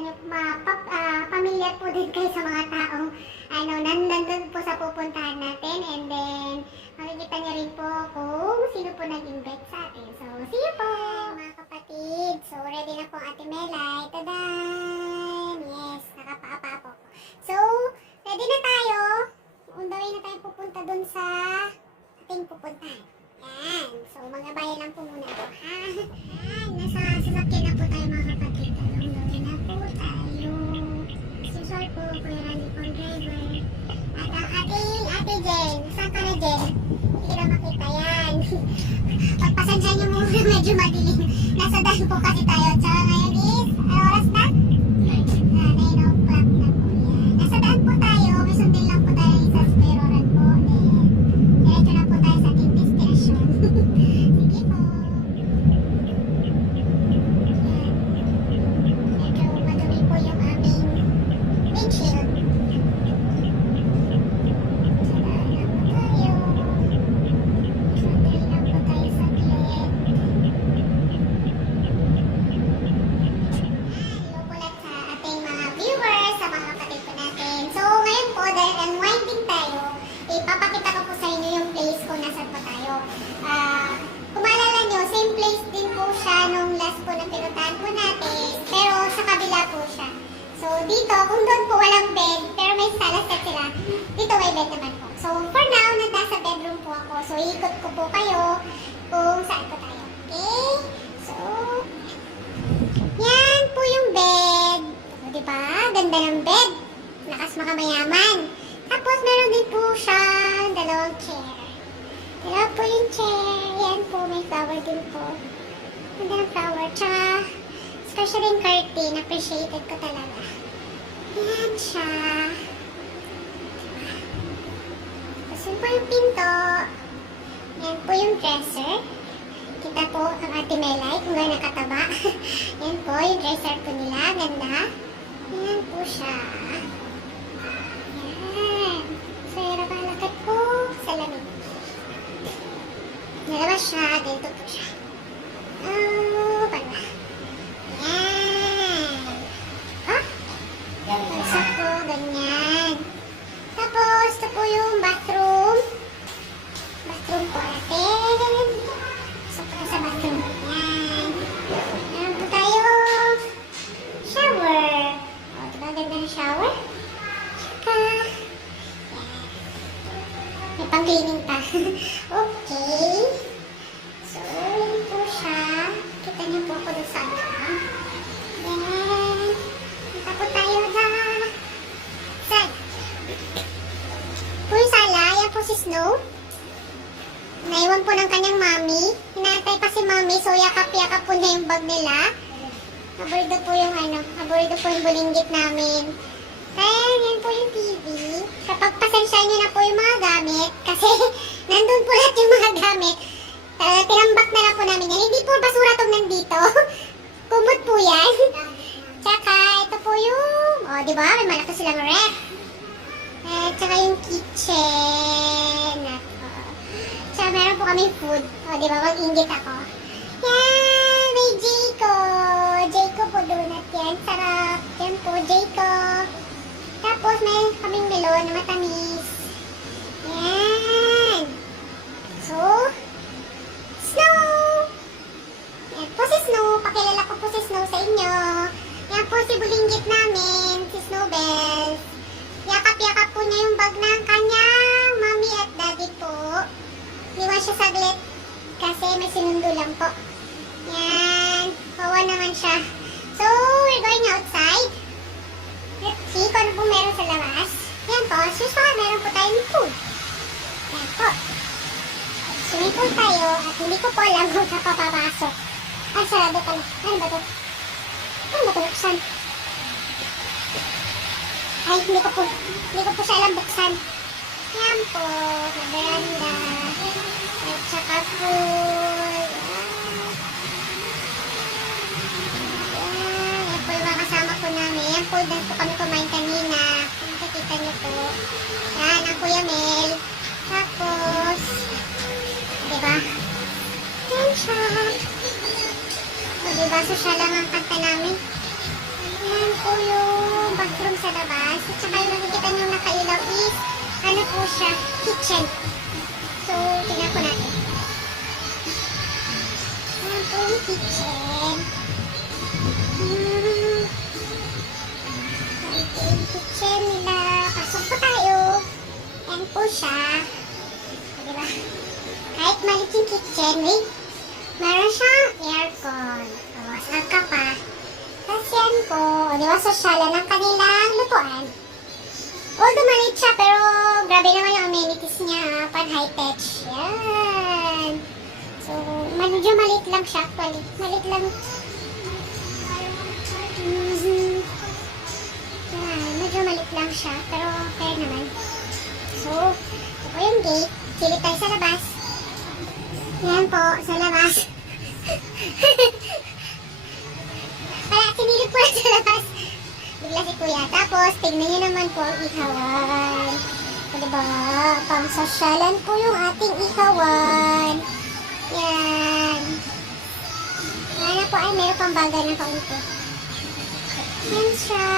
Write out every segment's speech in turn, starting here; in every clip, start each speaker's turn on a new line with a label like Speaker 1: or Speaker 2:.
Speaker 1: makikita nyo, ma, pap, ah, familiar po din kayo sa mga taong ano, nandun po sa pupuntahan natin. And then, makikita nyo rin po kung sino po nag-invite sa atin. So, see you po, mga kapatid. So, ready na po Ate Melay. Tadan! Yes, nakapaapa po. So, ready na tayo. On na tayo pupunta dun sa ating pupuntahan. Yan. So, mga bayan lang po muna ako, ha? Yan. Nasa sasakyan na po tayo, mga kapatid. On the way na po tayo. Susual po, Kuya Randy pong driver. At ang ating Ate Jen. Saan ka na, Jen? Hindi na makita yan. Pagpasensya niyo muna, medyo So, dito, kung doon po walang bed, pero may sala set sila, dito may bed naman po. So, for now, nasa bedroom po ako. So, ikot ko po kayo kung saan po tayo. Okay? So, yan po yung bed. O, di ba? Ganda ng bed. Lakas makamayaman. Tapos, meron din po siya dalawang chair. Dalawa po yung chair. Yan po, may flower din po. Ganda ng flower. Tsaka, special yung curtain. Appreciated ko talaga. Yan siya. Tapos, po yung pinto. Yan po yung dresser. Kita po ang ate Melay kung gano'n nakataba. Yan po, yung dresser po nila. Ganda. Yan po siya. Yan. So, yung lakad po sa lamig. Nalabas siya. Ganito po siya. Yung bag nila. Abordo po yung ano, abordo po yung bulinggit namin. Kaya yan po yung TV. Kapag pasensya nyo na po yung mga gamit, kasi nandun po lahat yung mga gamit. Uh, tinambak na lang po namin yan. Hindi po basura tong nandito. Kumot po yan. Tsaka ito po yung, oh di ba, may malaki silang ref. At tsaka yung kitchen. At, oh. Tsaka meron po kami food. O, di ba? Mag-ingit ako. Yan! Jayco po donut yan. Sarap. Yan po, Jayco. Tapos, may kaming melon na matamis. Yan! So, Snow! Yan po si Snow. Pakilala ko po si Snow sa inyo. Yan po si bulinggit namin, si Snowbells. Yakap-yakap po niya yung bag ng kanyang mami at daddy po. Iwan siya saglit kasi may sinundo lang po. Yan. Kawa naman siya. We're going outside. See kung ano po meron sa labas. Yan po. As usual, meron po tayong food. Yan po. Swimming pool tayo at hindi ko po alam kung kapapasok makapasok. Ay, sarado pala. Ano ba to? Ano ba to? Buksan. Ay, hindi ko po, hindi ko po siya alam buksan. Yan po, sa veranda. At saka po, yan. Yan, yan po yung mga kasama po namin. Yan po, dahil po kami kumain kanina. Kung nakikita niyo po. Yan, ang Kuya Mel. Tapos, diba? Yan siya. O, diba? So, siya lang ang kanta namin. Kitchen, wait. Meron siyang aircon. O, saka pa. Tapos yan po, o, di ba, sosyalan ng kanilang lutuan. Although maliit siya, pero grabe naman yung amenities niya, ha, pan high-tech. Yan. So, medyo maliit lang siya actually. Maliit lang. Yan, medyo maliit lang siya, pero fair naman. So, ito po yung gate. Sili tayo sa labas. Yan po, sa labas. Wala, sinilip po sa labas. Bigla si kuya. Tapos, tignan niyo naman po ang ihawan. O, diba? Pang sosyalan po yung ating ihawan. Yan. Sana po ay meron pang bagay ng kaunti. Yan siya.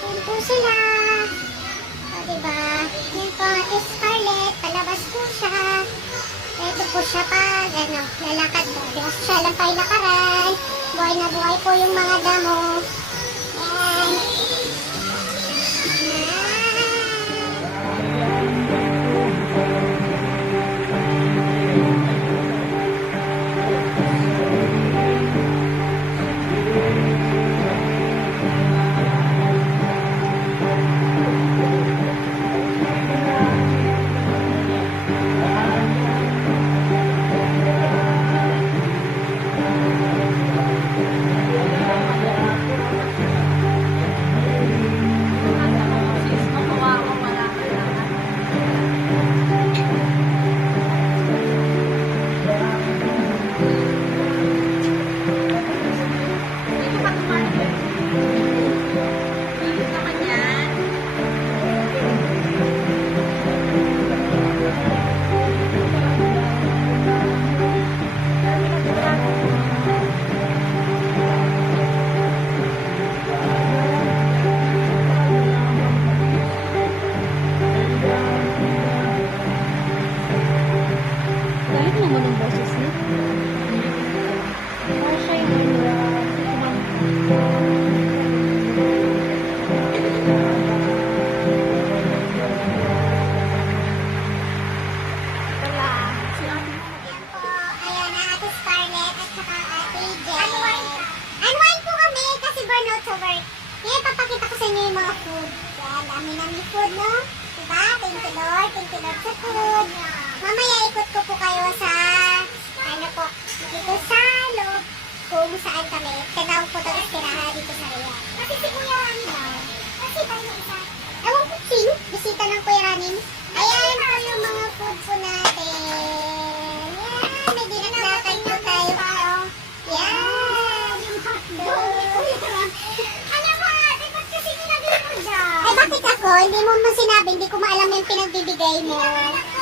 Speaker 1: Yan po sila. O, diba? Yan po Scarlett. Palabas po siya. Ito po siya pag ano, lalakad po. Diba? Siya lang pa lakaran. Buhay na buhay po yung mga damo. Saan kami. Tinawag po ito istirahan dito sa Riyadh. Kasi si Kuya Ranim lang. Kasi ba yung isa? Ewan ko sino, bisita ng Kuya Ranim. Ayan po yung mga food po natin. Yan, may dinagdagan po tayo. Yan, yung hotdog. Ano ba, ate, ba't kasi nilagay mo dyan? Ay, bakit ako? Hindi mo man sinabi, hindi ko maalam yung pinagbibigay mo. Oh,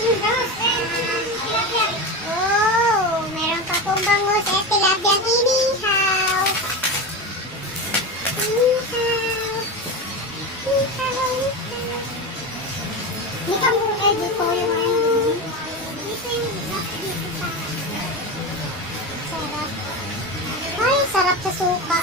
Speaker 1: Oh, meron pa pong bangus at tilapia inihaw. Inihaw. Inihaw. Hindi ka mo ready po yung ano. Sarap. Ay, sarap sa suka.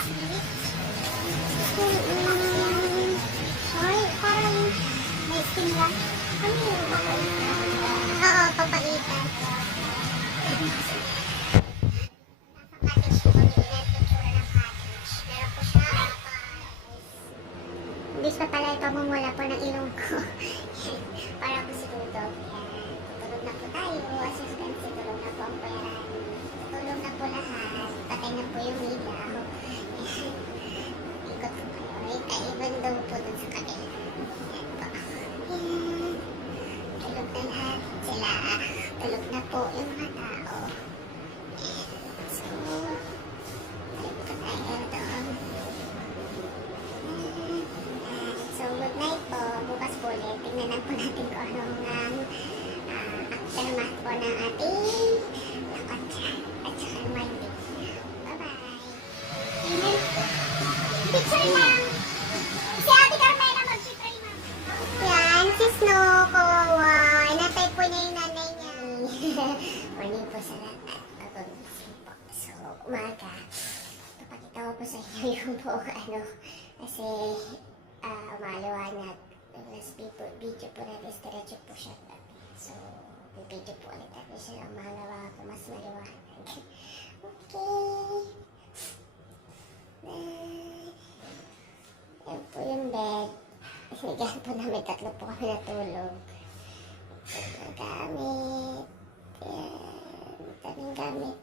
Speaker 1: Kung anong um, uh, aftermath po ng ating lakotsa at. Bye-bye. Picture lang. Si Ate Carmela mag-picture lang. Si Snow ko. Wow. Inatay po niya yung nanay niya. Morning po sa lahat. Pag-umisip po. So, umaga. Papakita ko po sa inyo yung po ano. Kasi, ah, umaliwanag. Last video, video po natin, diretso po siya. So, video po ulit natin siya. Umalawa po, mas maliwanag. Okay. Bye. Yan po yung bed. Sinigyan po namin tatlo po kami natulog. Mga gamit. Yan. Daming gamit.